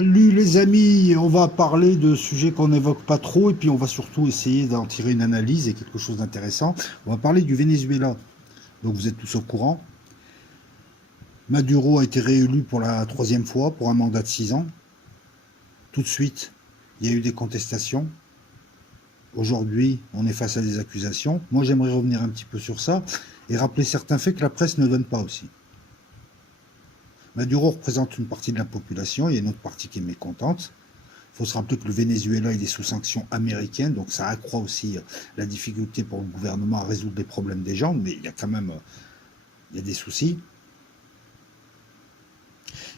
Salut les amis, on va parler de sujets qu'on n'évoque pas trop et puis on va surtout essayer d'en tirer une analyse et quelque chose d'intéressant. On va parler du Venezuela. Donc vous êtes tous au courant. Maduro a été réélu pour la troisième fois pour un mandat de 6 ans. Tout de suite, il y a eu des contestations. Aujourd'hui, on est face à des accusations. Moi, j'aimerais revenir un petit peu sur ça et rappeler certains faits que la presse ne donne pas aussi. Maduro représente une partie de la population, il y a une autre partie qui est mécontente. Il faut se rappeler que le Venezuela il est sous sanctions américaines, donc ça accroît aussi la difficulté pour le gouvernement à résoudre les problèmes des gens, mais il y a quand même il y a des soucis.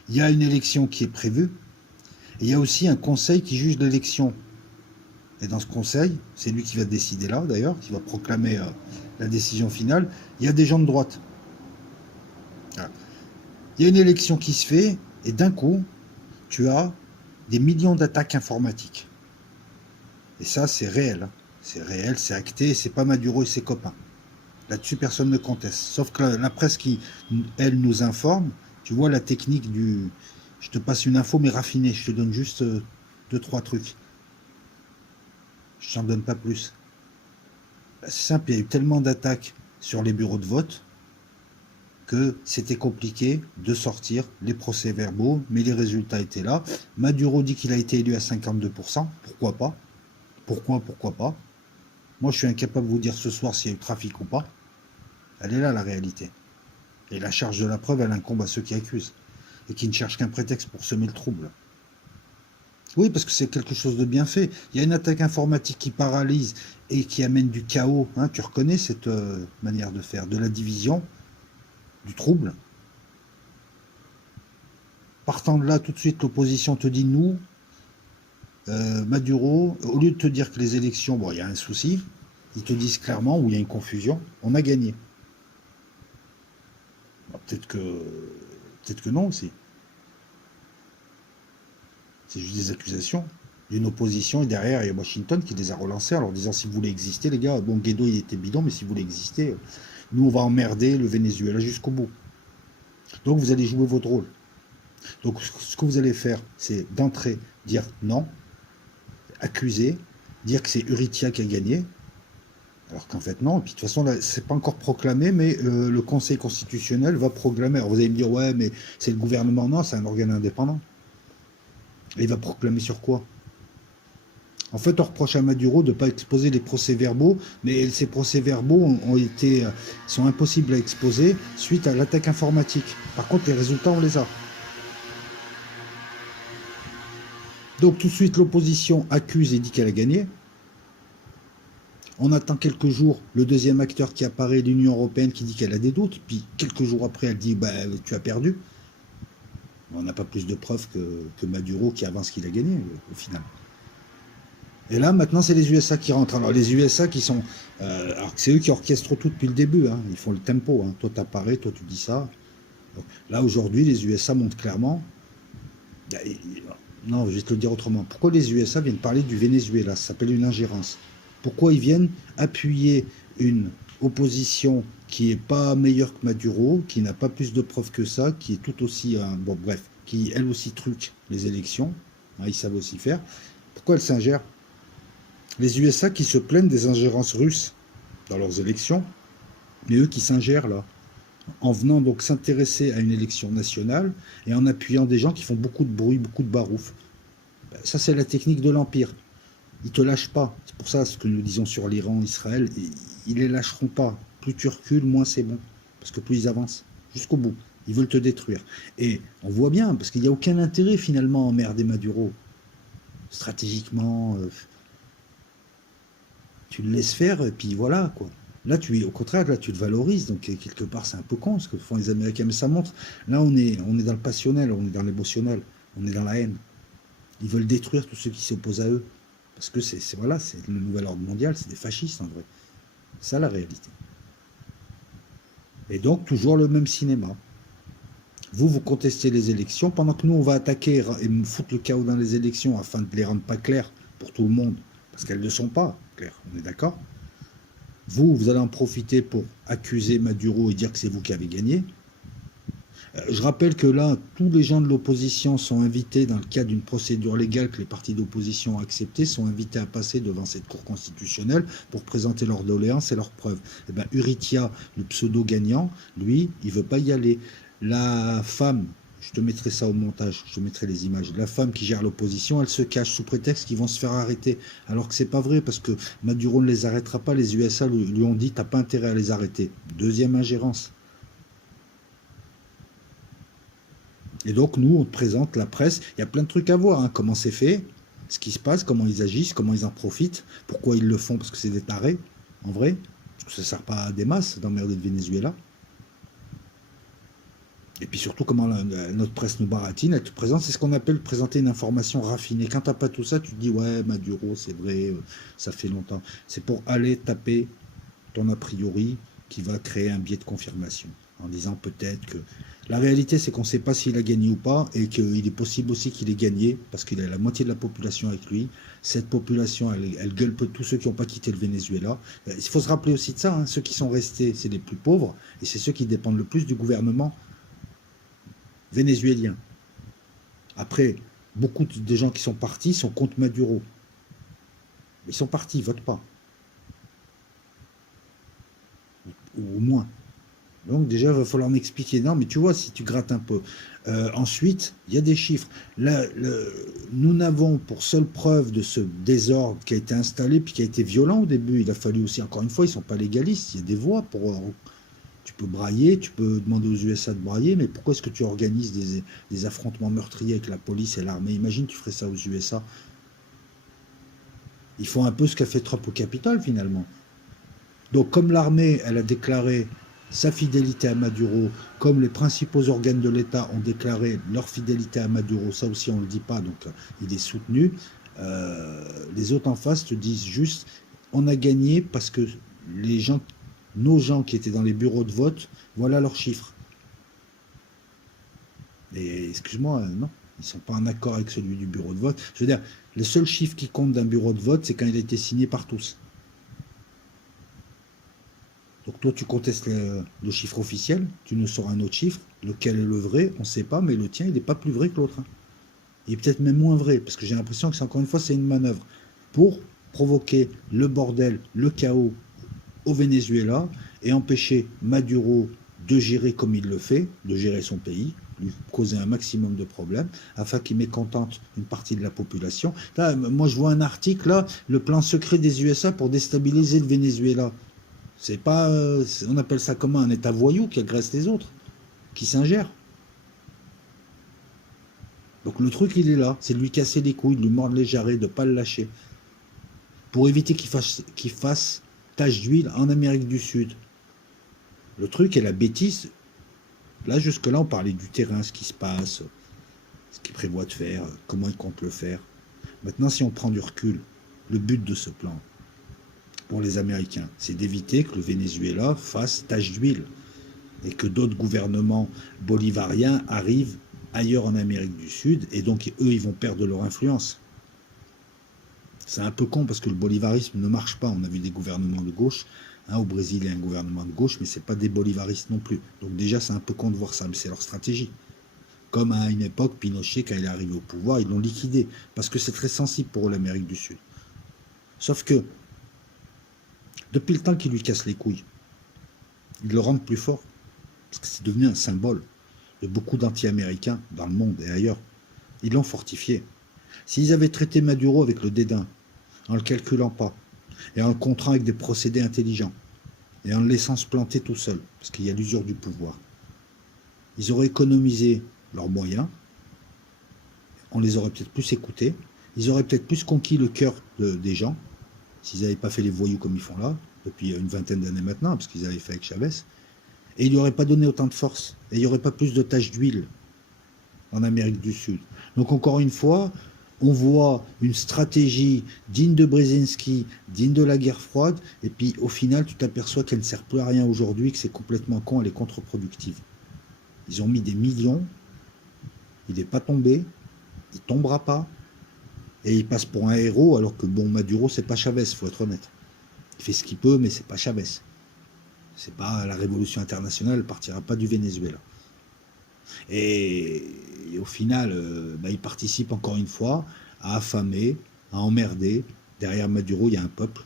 Il y a une élection qui est prévue, et il y a aussi un conseil qui juge l'élection. Et dans ce conseil, c'est lui qui va décider là d'ailleurs, qui va proclamer la décision finale, il y a des gens de droite. Voilà. Il y a une élection qui se fait, et d'un coup, tu as des millions d'attaques informatiques. Et ça, c'est réel. C'est réel, c'est acté, c'est pas Maduro et ses copains. Là-dessus, personne ne conteste. Sauf que la presse qui, elle, nous informe, tu vois la technique du... Je te passe une info, mais raffinée. Je te donne juste deux, trois trucs. Je t'en donne pas plus. C'est simple, il y a eu tellement d'attaques sur les bureaux de vote que c'était compliqué de sortir les procès-verbaux, mais les résultats étaient là. Maduro dit qu'il a été élu à 52%. Pourquoi pas? Pourquoi pas? Moi, je suis incapable de vous dire ce soir s'il y a eu trafic ou pas. Elle est là, la réalité. Et la charge de la preuve, elle incombe à ceux qui accusent. Et qui ne cherchent qu'un prétexte pour semer le trouble. Oui, parce que c'est quelque chose de bien fait. Il y a une attaque informatique qui paralyse et qui amène du chaos. Hein, tu reconnais cette manière de faire, de la division, du trouble. Partant de là, tout de suite, l'opposition te dit nous, Maduro, au lieu de te dire que les élections, bon, il y a un souci, ils te disent clairement, où il y a une confusion, on a gagné. Peut-être que non aussi. C'est juste des accusations d'une opposition et derrière il y a Washington qui les a relancés en leur disant si vous voulez exister les gars, bon Guaido il était bidon mais si vous voulez exister, nous on va emmerder le Venezuela jusqu'au bout. Donc vous allez jouer votre rôle. Donc ce que vous allez faire c'est d'entrée dire non, accuser, dire que c'est Uritia qui a gagné, alors qu'en fait non, et puis de toute façon là c'est pas encore proclamé mais le Conseil constitutionnel va proclamer, alors vous allez me dire ouais mais c'est le gouvernement, non c'est un organe indépendant. Et il va proclamer sur quoi? En fait, on reproche à Maduro de ne pas exposer les procès-verbaux, mais ces procès-verbaux sont impossibles à exposer suite à l'attaque informatique. Par contre, les résultats, on les a. Donc tout de suite, l'opposition accuse et dit qu'elle a gagné. On attend quelques jours le deuxième acteur qui apparaît, l'Union européenne, qui dit qu'elle a des doutes. Puis quelques jours après, elle dit bah, tu as perdu. On n'a pas plus de preuves que Maduro qui avance qu'il a gagné au final. Et là, maintenant, c'est les USA qui rentrent. Alors, les USA qui sont... alors c'est eux qui orchestrent tout depuis le début. Hein. Ils font le tempo. Hein. Toi, t'apparais, toi, tu dis ça. Donc, là, aujourd'hui, les USA montrent clairement... Non, je vais te le dire autrement. Pourquoi les USA viennent parler du Venezuela? Ça s'appelle une ingérence. Pourquoi ils viennent appuyer une opposition qui n'est pas meilleure que Maduro, qui n'a pas plus de preuves que ça, qui est tout aussi... bon, bref, qui, elle aussi, truque les élections. Hein, ils savent aussi faire. Pourquoi elle s'ingère? Les USA qui se plaignent des ingérences russes dans leurs élections, mais eux qui s'ingèrent là, en venant donc s'intéresser à une élection nationale et en appuyant des gens qui font beaucoup de bruit, beaucoup de barouf. Ça, c'est la technique de l'Empire. Ils ne te lâchent pas. C'est pour ça ce que nous disons sur l'Iran, Israël, ils ne les lâcheront pas. Plus tu recules, moins c'est bon. Parce que plus ils avancent, jusqu'au bout. Ils veulent te détruire. Et on voit bien, parce qu'il n'y a aucun intérêt finalement à emmerder Maduro. Stratégiquement... tu le laisses faire, et puis voilà, quoi. Là, au contraire, là, tu le valorises, donc quelque part, c'est un peu con ce que font les Américains, mais ça montre, là, on est dans le passionnel, on est dans l'émotionnel, on est dans la haine. Ils veulent détruire tous ceux qui s'opposent à eux, parce que voilà, c'est le nouvel ordre mondial, c'est des fascistes, en vrai. C'est ça, la réalité. Et donc, toujours le même cinéma. Vous contestez les élections, pendant que nous, on va attaquer et foutre le chaos dans les élections, afin de les rendre pas claires pour tout le monde, parce qu'elles ne sont pas claires, on est d'accord? Vous allez en profiter pour accuser Maduro et dire que c'est vous qui avez gagné. Je rappelle que là, tous les gens de l'opposition sont invités, dans le cadre d'une procédure légale que les partis d'opposition ont acceptée, sont invités à passer devant cette Cour constitutionnelle pour présenter leurs doléances et leurs preuves. Eh bien, Uritia, le pseudo-gagnant, lui, il ne veut pas y aller. La femme, je te mettrai ça au montage, je te mettrai les images, la femme qui gère l'opposition, elle se cache sous prétexte qu'ils vont se faire arrêter. Alors que c'est pas vrai, parce que Maduro ne les arrêtera pas, les USA lui ont dit, t'as pas intérêt à les arrêter. Deuxième ingérence. Et donc, nous, on te présente la presse. Il y a plein de trucs à voir, hein, comment c'est fait, ce qui se passe, comment ils agissent, comment ils en profitent, pourquoi ils le font, parce que c'est des tarés, en vrai. Parce que ça ne sert pas à des masses d'emmerder le Venezuela. Et puis surtout, comment notre presse nous baratine, elle te présente, c'est ce qu'on appelle présenter une information raffinée. Quand tu n'as pas tout ça, tu te dis, ouais, Maduro, c'est vrai, ça fait longtemps. C'est pour aller taper ton a priori qui va créer un biais de confirmation, en disant peut-être que... La réalité, c'est qu'on ne sait pas s'il a gagné ou pas, et qu'il est possible aussi qu'il ait gagné, parce qu'il a la moitié de la population avec lui. Cette population, elle gueule peu tous ceux qui n'ont pas quitté le Venezuela. Il faut se rappeler aussi de ça, hein, ceux qui sont restés, c'est les plus pauvres, et c'est ceux qui dépendent le plus du gouvernement vénézuélien. Après, beaucoup des gens qui sont partis sont contre Maduro. Ils sont partis, ils ne votent pas. Ou au moins. Donc déjà, il va falloir m'expliquer. Non, mais tu vois, si tu grattes un peu. Ensuite, il y a des chiffres. Là, nous n'avons pour seule preuve de ce désordre qui a été installé, puis qui a été violent au début. Il a fallu aussi, encore une fois, ils ne sont pas légalistes. Il y a des voies pour... Tu peux brailler, tu peux demander aux USA de brailler, mais pourquoi est-ce que tu organises des affrontements meurtriers avec la police et l'armée? Imagine, tu ferais ça aux USA. Ils font un peu ce qu'a fait Trump au Capitole, finalement. Donc, comme l'armée, elle a déclaré sa fidélité à Maduro, comme les principaux organes de l'État ont déclaré leur fidélité à Maduro, ça aussi on ne le dit pas, donc il est soutenu, les autres en face te disent juste, on a gagné parce que les gens, nos gens qui étaient dans les bureaux de vote, voilà leurs chiffres. Et excuse-moi, non, ils ne sont pas en accord avec celui du bureau de vote. Je veux dire, le seul chiffre qui compte d'un bureau de vote, c'est quand il a été signé par tous. Donc toi, tu contestes le chiffre officiel, tu nous sors un autre chiffre, lequel est le vrai, on ne sait pas, mais le tien, il n'est pas plus vrai que l'autre. Hein. Il est peut-être même moins vrai, parce que j'ai l'impression que, encore une fois, c'est une manœuvre pour provoquer le bordel, le chaos au Venezuela et empêcher Maduro de gérer comme il le fait, de gérer son pays, lui causer un maximum de problèmes, afin qu'il mécontente une partie de la population. Là, moi, je vois un article, là, le plan secret des USA pour déstabiliser le Venezuela. C'est pas, on appelle ça comment, un État voyou qui agresse les autres, qui s'ingère. Donc le truc, il est là, c'est de lui casser les couilles, de lui mordre les jarrets, de ne pas le lâcher, pour éviter qu'il fasse tache d'huile en Amérique du Sud. Le truc et la bêtise, là jusque-là on parlait du terrain, ce qui se passe, ce qu'il prévoit de faire, comment il compte le faire. Maintenant si on prend du recul, le but de ce plan, pour les Américains, c'est d'éviter que le Venezuela fasse tache d'huile et que d'autres gouvernements bolivariens arrivent ailleurs en Amérique du Sud et donc eux ils vont perdre leur influence. C'est un peu con parce que le bolivarisme ne marche pas. On a vu des gouvernements de gauche. Hein, au Brésil, il y a un gouvernement de gauche, mais ce n'est pas des bolivaristes non plus. Donc déjà, c'est un peu con de voir ça, mais c'est leur stratégie. Comme à une époque, Pinochet, quand il est arrivé au pouvoir, ils l'ont liquidé. Parce que c'est très sensible pour l'Amérique du Sud. Sauf que, depuis le temps qu'ils lui cassent les couilles, ils le rendent plus fort. Parce que c'est devenu un symbole de beaucoup d'anti-américains dans le monde et ailleurs. Ils l'ont fortifié. S'ils avaient traité Maduro avec le dédain, en le calculant pas, et en le contraint avec des procédés intelligents, et en le laissant se planter tout seul, parce qu'il y a l'usure du pouvoir, ils auraient économisé leurs moyens, on les aurait peut-être plus écoutés, ils auraient peut-être plus conquis le cœur des gens, s'ils n'avaient pas fait les voyous comme ils font là, depuis une vingtaine d'années maintenant, parce qu'ils avaient fait avec Chavez, et ils lui auraient pas donné autant de force, et il n'y aurait pas plus de taches d'huile en Amérique du Sud. Donc encore une fois, on voit une stratégie digne de Brzezinski, digne de la guerre froide, et puis au final, tu t'aperçois qu'elle ne sert plus à rien aujourd'hui, que c'est complètement con, elle est contre-productive. Ils ont mis des millions, il n'est pas tombé, il ne tombera pas, et il passe pour un héros, alors que bon, Maduro, c'est pas Chavez, il faut être honnête. Il fait ce qu'il peut, mais c'est pas Chavez. C'est pas la révolution internationale, elle partira pas du Venezuela. Et, et au final, il participe encore une fois à affamer, à emmerder. Derrière Maduro, il y a un peuple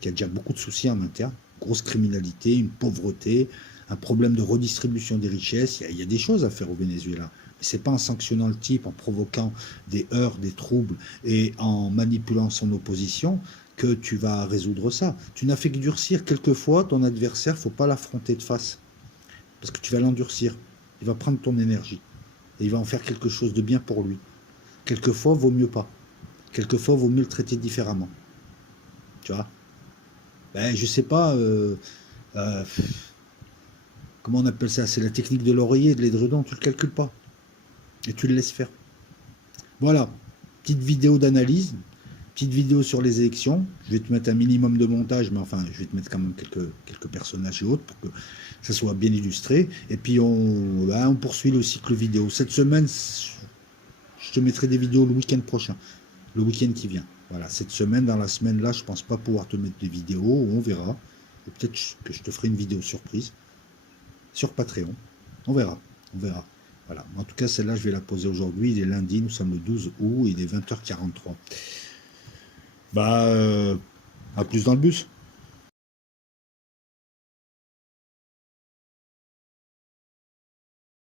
qui a déjà beaucoup de soucis en interne, grosse criminalité, une pauvreté, un problème de redistribution des richesses. Il y a des choses à faire au Venezuela. Mais c'est pas en sanctionnant le type, en provoquant des heurts, des troubles et en manipulant son opposition que tu vas résoudre ça. Tu n'as fait que durcir. Quelquefois, ton adversaire, faut pas l'affronter de face. Parce que tu vas l'endurcir. Il va prendre ton énergie. Et il va en faire quelque chose de bien pour lui. Quelquefois, vaut mieux pas. Quelquefois, vaut mieux le traiter différemment. Tu vois? Je sais pas, euh, comment on appelle ça? C'est la technique de l'oreiller, de l'édredon, tu le calcules pas. Et tu le laisses faire. Voilà, petite vidéo d'analyse, petite vidéo sur les élections. Je vais te mettre un minimum de montage, mais enfin, je vais te mettre quand même quelques personnages et autres pour que ça soit bien illustré. Et puis, on poursuit le cycle vidéo. Cette semaine, je te mettrai des vidéos le week-end prochain, le week-end qui vient. Voilà, cette semaine, dans la semaine là, je pense pas pouvoir te mettre des vidéos, on verra. Ou peut-être que je te ferai une vidéo surprise sur Patreon. On verra, on verra. Voilà. En tout cas, celle-là, je vais la poser aujourd'hui. Il est lundi, nous sommes le 12 août, il est 20h43. À plus dans le bus.